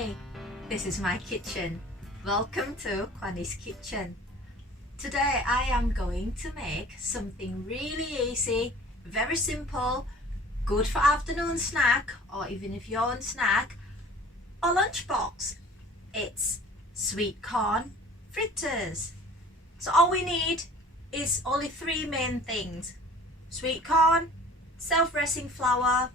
Hey, this is my kitchen. Welcome to Kwani's kitchen. Today I am going to make something really easy, very simple, good for afternoon snack or even if you're on snack or lunchbox. It's sweet corn fritters. So all we need is only three main things: sweet corn, self-raising flour,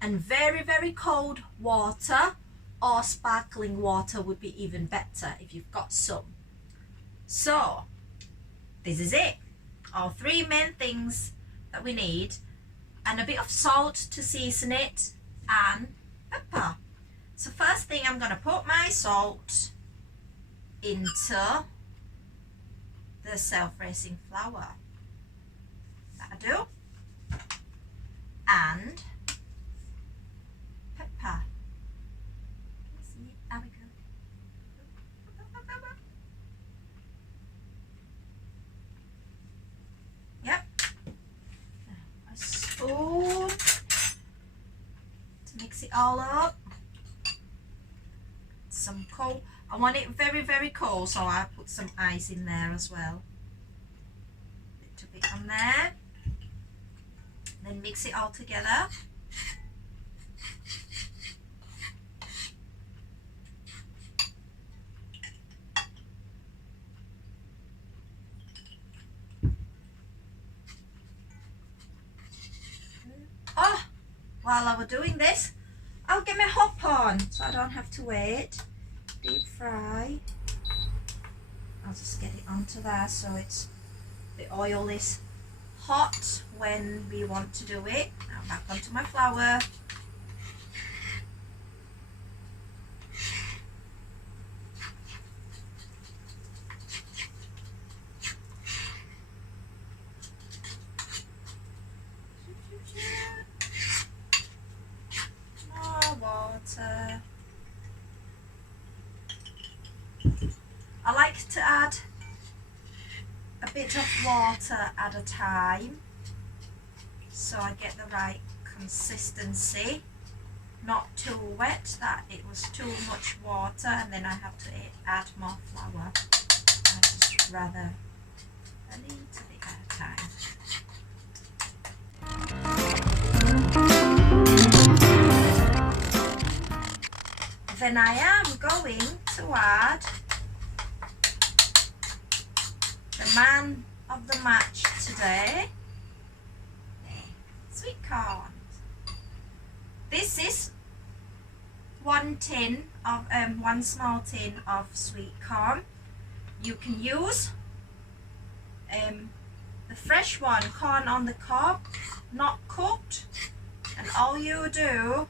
and very cold water, or sparkling water would be even better if you've got some. So this is it, all three main things that we need, and a bit of salt to season it, and pepper. So first thing, I'm going to put my salt into the self-raising flour. That'll do. And pepper. See, there we go. Yep. A spoon to mix it all up. Some cold. I want it very cold, so I put some ice in there as well. Little bit on there. Then mix it all together. Oh, while I was doing this, I'll get my hop on so I don't have to wait. Deep fry. I'll just get it onto there so the oil is hot when we want to do it. Now back onto my flour. More water. I like to add a bit of water at a time so I get the right consistency, not too wet that it was too much water and then I have to add more flour. I just rather a little bit at a time. Then I am going to add the man of the match today, sweet corn. This is one small tin of sweet corn. You can use the fresh one, corn on the cob, not cooked, and all you do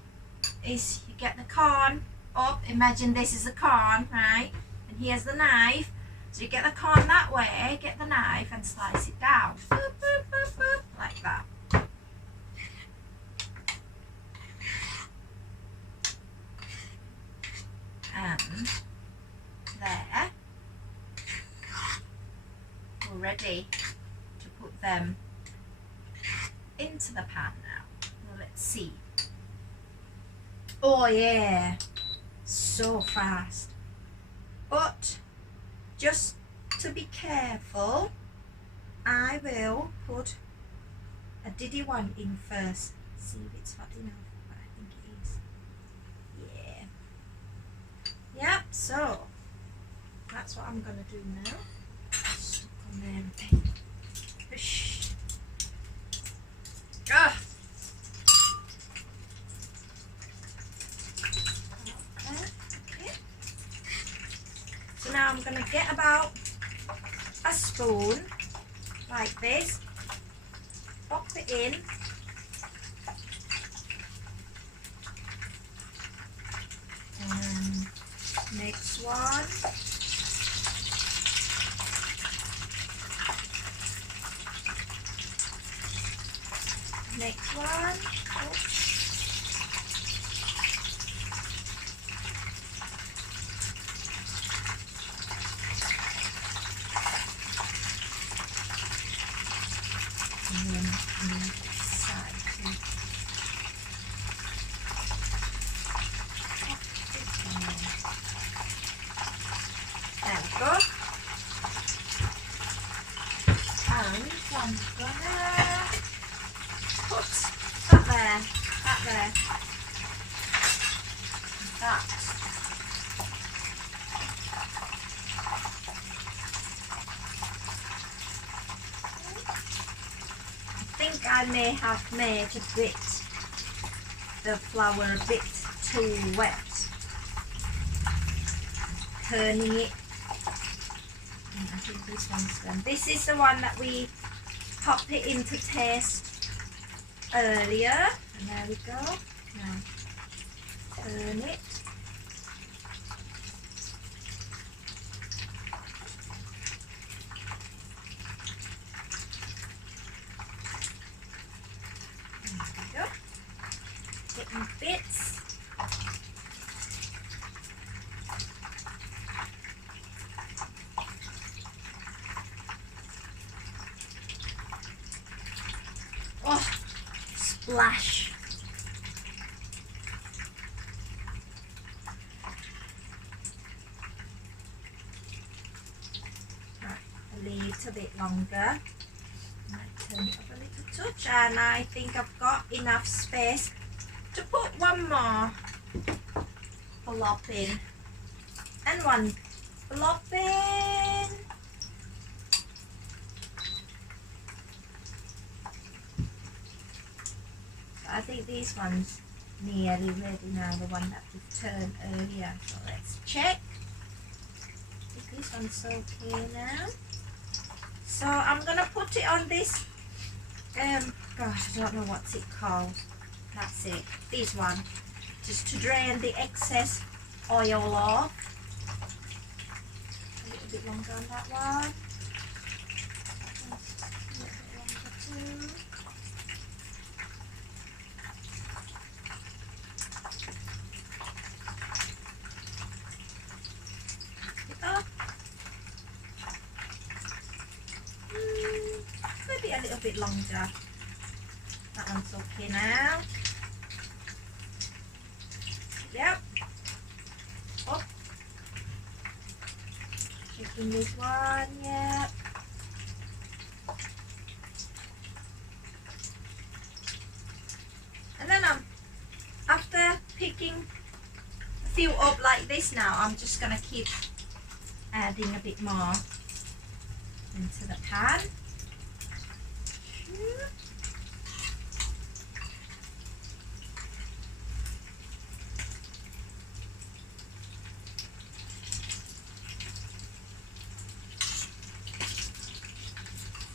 is you get the corn up. Imagine this is the corn, right? And here's the knife. So you get the corn that way, get the knife and slice it down. Boop, boop, boop, boop, like that. And there, we're ready to put them into the pan now. Well, let's see. Oh yeah, so fast. But just to be careful, I will put a diddy one in first. See if it's hot enough, but I think it is. Yeah. Yep, so that's what I'm going to do now. Stuck on there a bit. Push. Ah. So now I'm going to get about a spoon like this, pop it in, and next one, next one. Oops. And then on the side too. I'm gonna put that there, that there, that. I think I may have made the flour a bit too wet. Turning it. And I think this one's done. This is the one that we popped it in to taste earlier. And there we go. Now turn it. Getting bits. Oh, splash. Right, a little bit longer. Might turn it up a little touch, and I think I've got enough space to put one more blob in and one blob in. So I think these ones nearly ready now, the one that we turned earlier. So let's check if this one's okay now. So I'm gonna put it on this gosh, I don't know what's it called. That's it, this one, just to drain the excess oil off. A little bit longer on that one. Just a little bit longer too. Pick it up. Maybe a little bit longer. That one's okay now. Yep. Up. Checking this one, yep. And then after picking a few up like this now, I'm just gonna keep adding a bit more into the pan.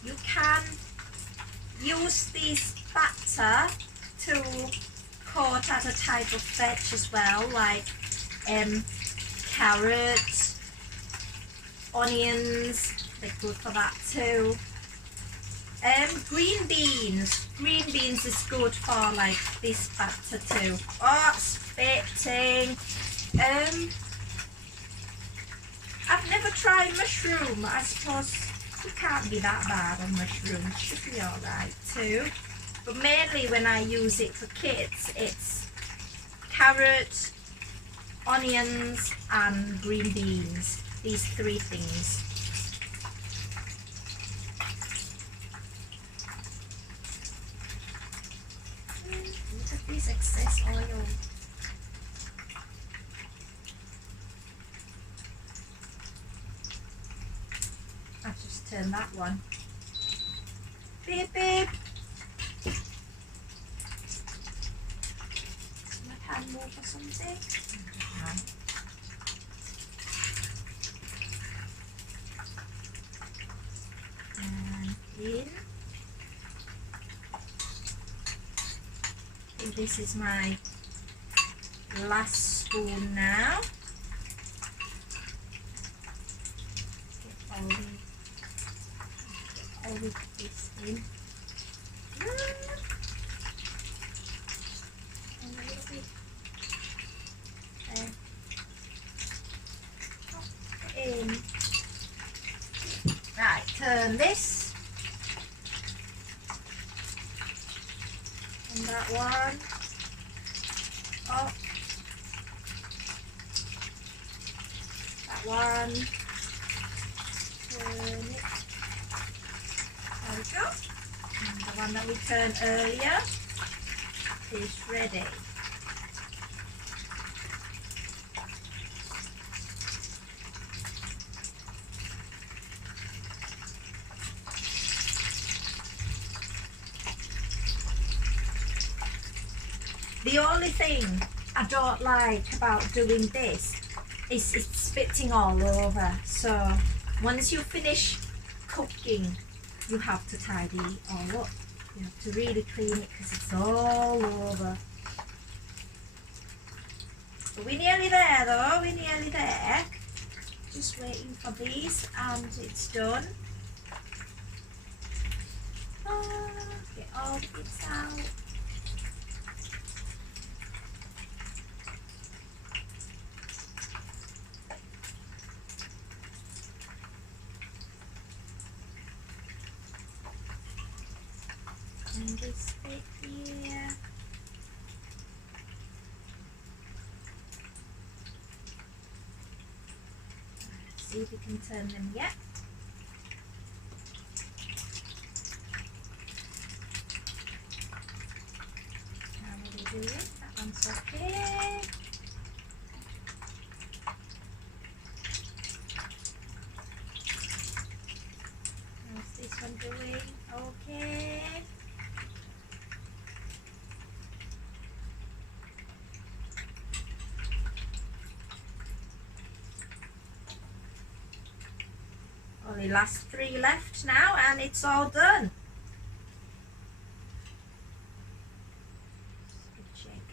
You can use this batter to coat other type of veg as well, like carrots, onions, they're good for that too. Green beans is good for like this batter too. Oh, spitting. I've never tried mushroom. I suppose it can't be that bad on mushrooms. Should be alright too. But mainly when I use it for kids, it's carrot, onions and green beans. These three things. Look at this excess oil. I'll just turn that one. Beep beep. Is my pan move or something? And in. I think this is my last spoon now. Get all of this in. And a little bit in. Right, turn this. And that one up. That one. Turn it. And the one that we turned earlier is ready. The only thing I don't like about doing this is it's spitting all over. So once you finish cooking, you have to tidy it all up. You have to really clean it because it's all over. But we're nearly there though, we're nearly there. Just waiting for these and it's done. Oh, get all the bits out. And this bit here. Let's see if we can turn them yet. How are we doing? That one's okay. How's this one doing? Okay. Only last 3 left now and it's all done. Just check.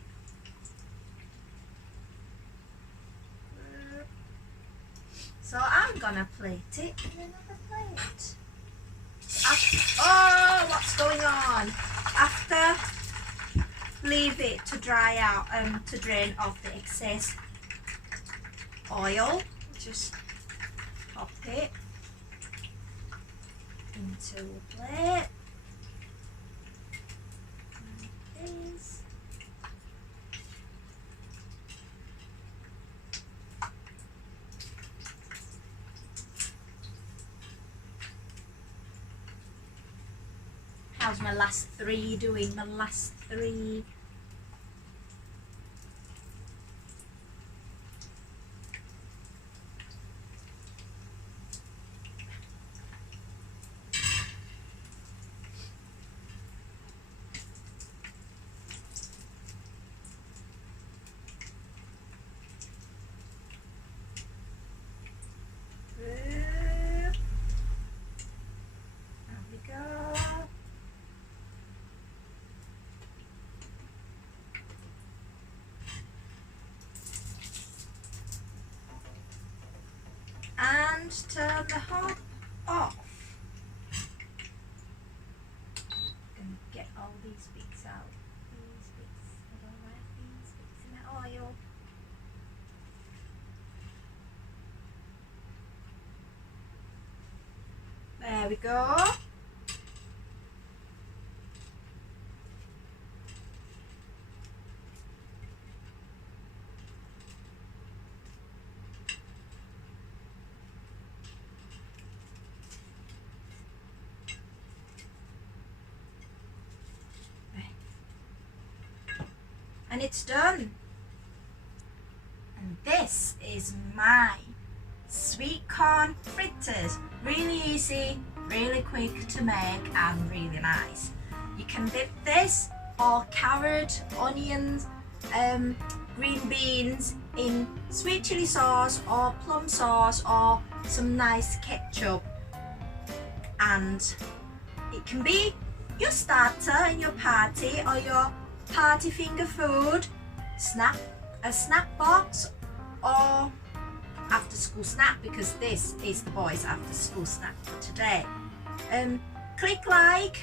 So I'm gonna plate it in another plate. Oh, what's going on? After, leave it to dry out and to drain off the excess oil. Just pop it into a plate like this. How's my last 3 doing? My last 3. And turn the hob off. I'm going to get all these bits out. These bits, I don't like these bits in the oil. There we go. And it's done. And this is my sweet corn fritters. Really easy, really quick to make and really nice. You can dip this or carrot, onions, green beans in sweet chili sauce or plum sauce or some nice ketchup, and it can be your starter in your party or your party finger food, a snack box, or after school snack, because this is the boys' after school snack for today. Click like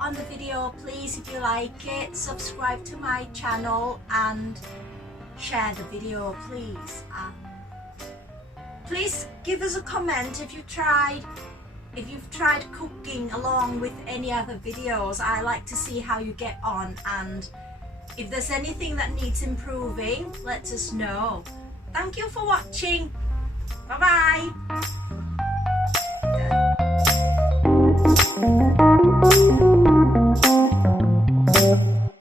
on the video please if you like it, subscribe to my channel and share the video please. Please give us a comment if you've tried cooking along with any other videos. I like to see how you get on, and if there's anything that needs improving, let us know. Thank you for watching. Bye bye.